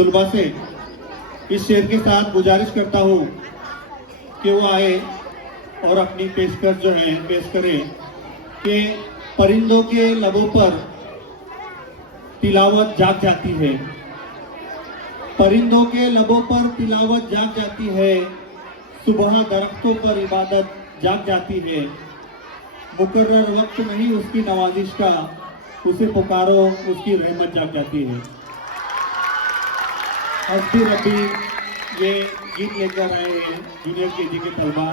तुलबा से इस शेर के साथ गुजारिश करता हूँ कि वो आए और अपनी पेशकश जो है पेश करें कि परिंदों के लबों पर तिलावत जाग जाती है, परिंदों के लबों पर तिलावत जाग जाती है, सुबह दरख्तों पर इबादत जाग जाती है, मुकर्रर वक्त नहीं उसकी नवाजिश का, उसे पुकारो उसकी रहमत जाग जाती है। हस्बी रबी ये गीत लेकर आए हैं जूनियर केजी के तलबा।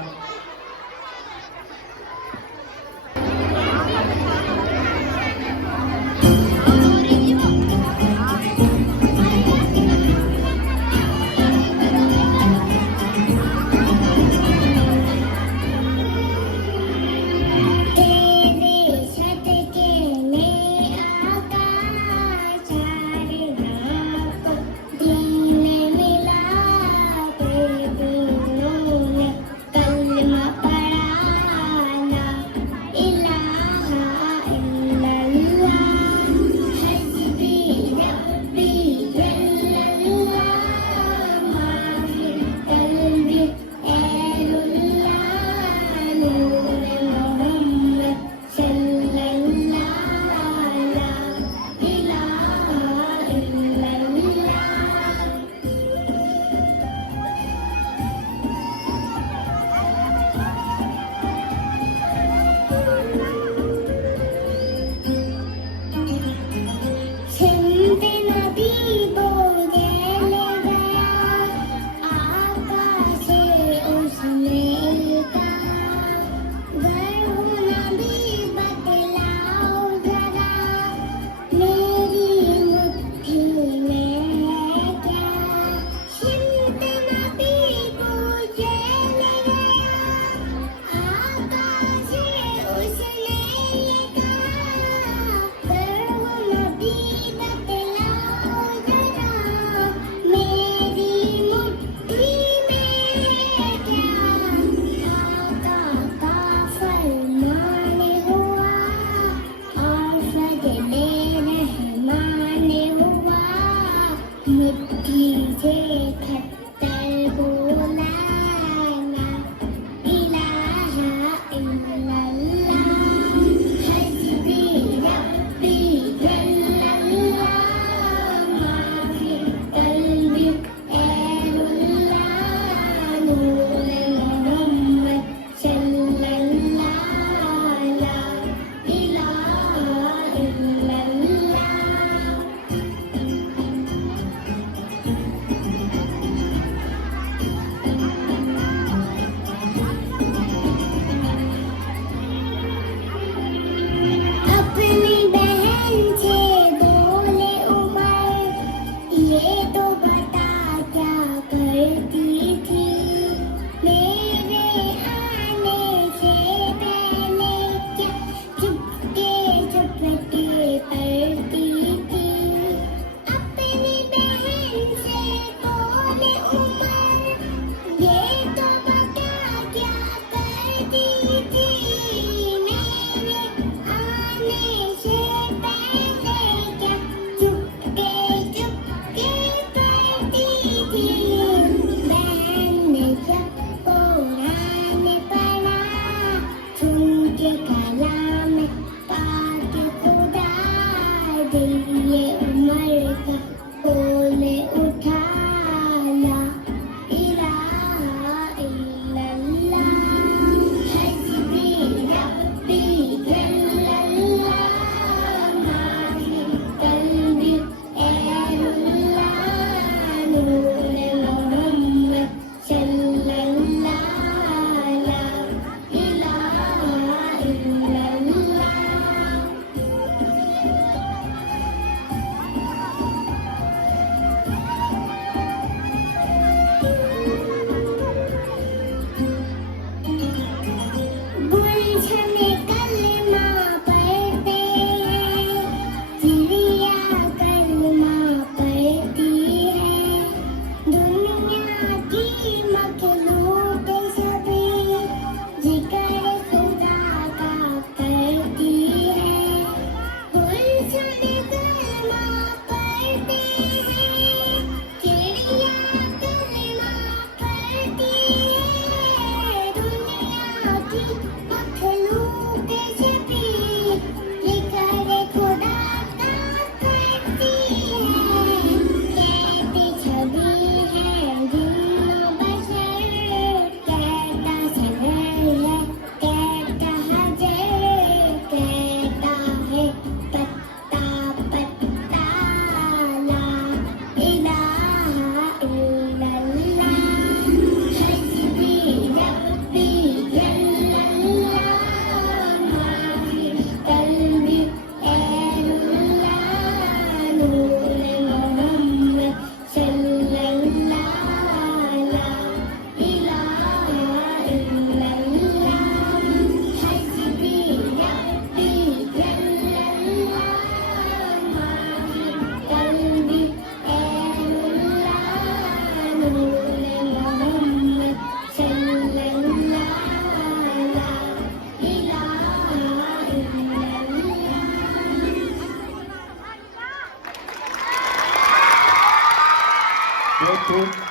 बहुत बहुत